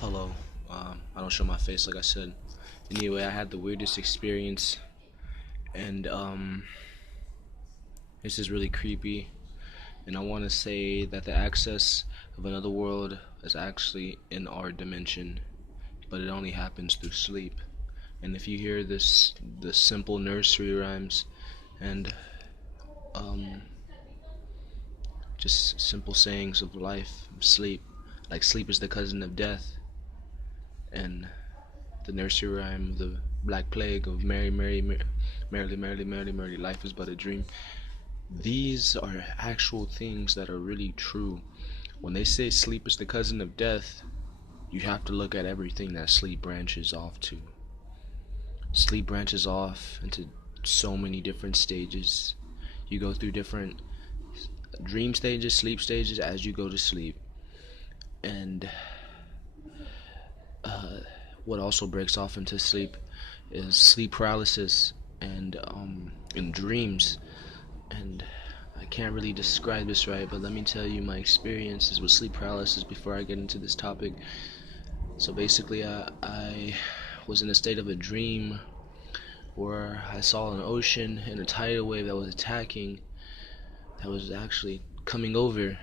Hello. I don't show my face like I said. Anyway, I had the weirdest experience, and this is really creepy. And I want to say that the access of another world is actually in our dimension, but it only happens through sleep. And if you hear the simple nursery rhymes and um, just simple sayings of life, sleep, like sleep is the cousin of death, and the nursery rhyme, the Black Plague of Mary, Mary, Mary, Merrily, Merrily, Merrily, Merrily, life is but a dream. These are actual things that are really true. When they say sleep is the cousin of death, you have to look at everything that sleep branches off to. Sleep branches off into so many different stages. You go through different dream stages, sleep stages as you go to sleep. And what also breaks off into sleep is sleep paralysis and dreams. And I can't really describe this right, but let me tell you my experiences with sleep paralysis before I get into this topic. So basically, I was in a state of a dream where I saw an ocean and a tidal wave that was attacking, that was actually coming over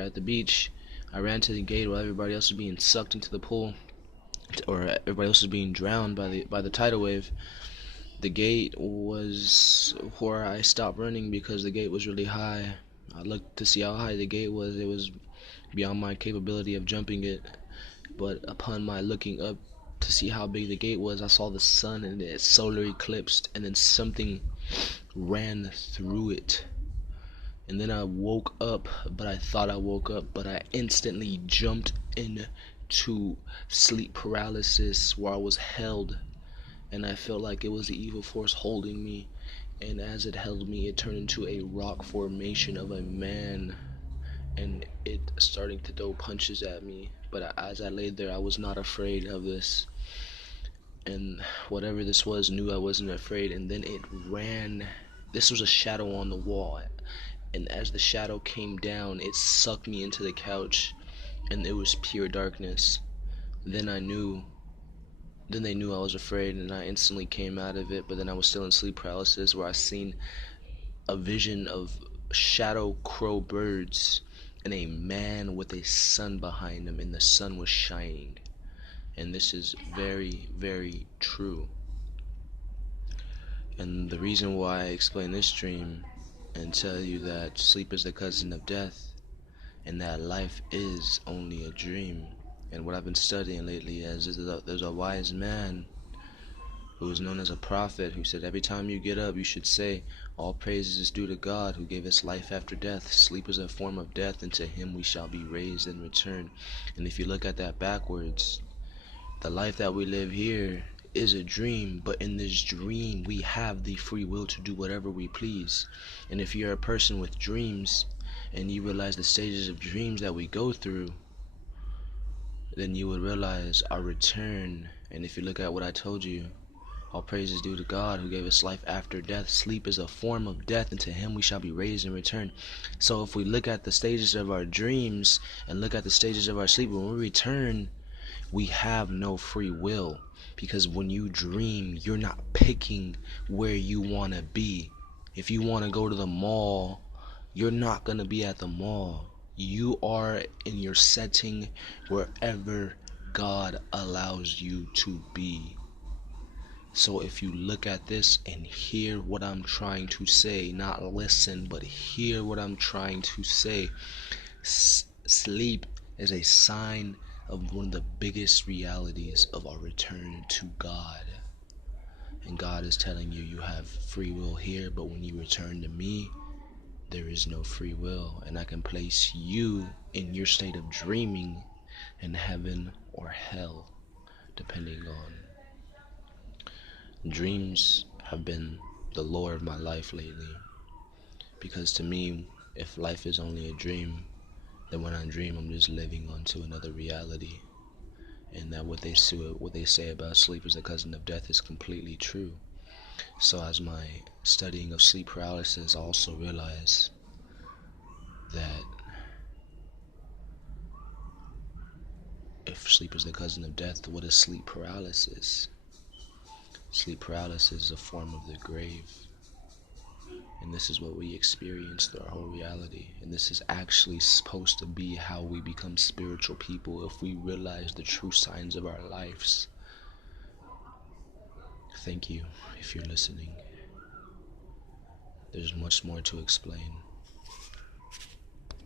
at the beach. I ran to the gate while everybody else was being sucked into the pool, or everybody else was being drowned by the tidal wave. The gate was where I stopped running because the gate was really high. I looked to see how high the gate was. It was beyond my capability of jumping it. But upon my looking up to see how big the gate was, I saw the sun and it solar eclipsed, and then something ran through it. And then I woke up, but I thought I woke up, but I instantly jumped into sleep paralysis where I was held, and I felt like it was the evil force holding me. And as it held me, it turned into a rock formation of a man, and it starting to throw punches at me. But as I laid there, I was not afraid of this, and whatever this was knew I wasn't afraid. And then it ran. This was a shadow on the wall, and as the shadow came down, it sucked me into the couch, and it was pure darkness. Then I knew Then they knew I was afraid, and I instantly came out of it. But then I was still in sleep paralysis, where I seen a vision of shadow crow birds and a man with a sun behind him, and the sun was shining. And this is very, very true. And the reason why I explain this dream and tell you that sleep is the cousin of death, and that life is only a dream. And what I've been studying lately is there's a wise man who is known as a prophet, who said every time you get up you should say, all praises is due to God who gave us life after death. Sleep is a form of death, and to him we shall be raised and return. And if you look at that backwards, the life that we live here is a dream, but in this dream we have the free will to do whatever we please. And if you're a person with dreams and you realize the stages of dreams that we go through, then you would realize our return. And if you look at what I told you, all praise is due to God who gave us life after death. Sleep is a form of death, and to him we shall be raised and return. So if we look at the stages of our dreams and look at the stages of our sleep, when we return, we have no free will. Because when you dream, you're not picking where you want to be. If you want to go to the mall, you're not going to be at the mall. You are in your setting wherever God allows you to be. So if you look at this and hear what I'm trying to say, not listen, but hear what I'm trying to say, sleep is a sign of one of the biggest realities of our return to God. And God is telling you you have free will here, but when you return to me, there is no free will. And I can place you in your state of dreaming in heaven or hell, depending on. Dreams have been the lore of my life lately, because to me, if life is only a dream, then when I dream I'm just living onto another reality, and that what they say about sleep is the cousin of death is completely true. So as my studying of sleep paralysis, I also realize that life. Sleep is the cousin of death. What is sleep paralysis? Sleep paralysis is a form of the grave. And this is what we experience through our whole reality. And this is actually supposed to be how we become spiritual people if we realize the true signs of our lives. Thank you if you're listening. There's much more to explain.